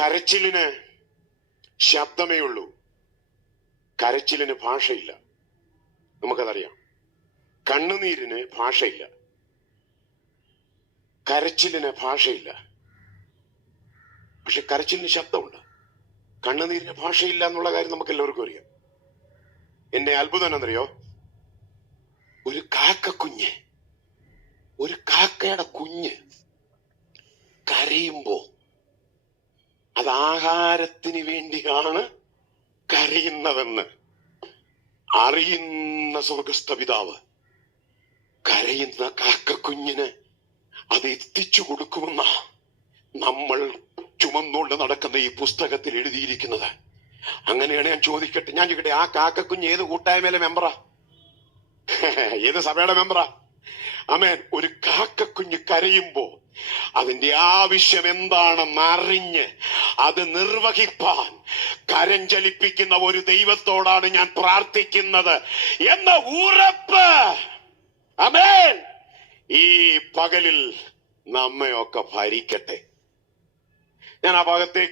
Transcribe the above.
കരച്ചിലിന് ശബ്ദമേ ഉള്ളൂ, കരച്ചിലിന് ഭാഷയില്ല. നമുക്കതറിയാം. കണ്ണുനീരിന് ഭാഷയില്ല, കരച്ചിലിന് ഭാഷയില്ല. പക്ഷെ കരച്ചിലിന് ശബ്ദമുണ്ട്, കണ്ണുനീരിന് ഭാഷയില്ല എന്നുള്ള കാര്യം നമുക്ക് എല്ലാവർക്കും അറിയാം. എന്നെ അത്ഭുതം എന്നറിയോ? ഒരു കാക്കക്കുഞ്ഞ്, ഒരു കാക്കയുടെ കുഞ്ഞ് കരയുമ്പോ അത് ആഹാരത്തിന് വേണ്ടിയാണ് കരയുന്നതെന്ന് അറിയുന്ന സ്വർഗസ്ഥ പിതാവ് കരയുന്ന കാക്കക്കുഞ്ഞിന് അത് എത്തിച്ചു കൊടുക്കുമെന്ന നമ്മൾ ചുമന്നുകൊണ്ട് നടക്കുന്ന ഈ പുസ്തകത്തിൽ എഴുതിയിരിക്കുന്നത്. അങ്ങനെയാണ് ഞാൻ ചോദിക്കട്ടെ, ആ കാക്കക്കുഞ്ഞ് ഏത് കൂട്ടായ്മയിലെ മെമ്പറാ? ഏത് സഭയുടെ മെമ്പറാ? ആമേൻ. ഒരു കാക്കക്കുഞ്ഞ് കരയുമ്പോ അതിന്റെ ആവശ്യം എന്താണെന്ന് അറിഞ്ഞ് അത് നിർവഹിപ്പാൻ കരഞ്ചലിപ്പിക്കുന്ന ഒരു ദൈവത്തോടാണ് ഞാൻ പ്രാർത്ഥിക്കുന്നത് എന്ന ഉറപ്പ്, ആമേൻ, ഈ പകലിൽ നമ്മയൊക്കെ ഭരിക്കട്ടെ. ഞാൻ ആ ഭാഗത്തേക്ക്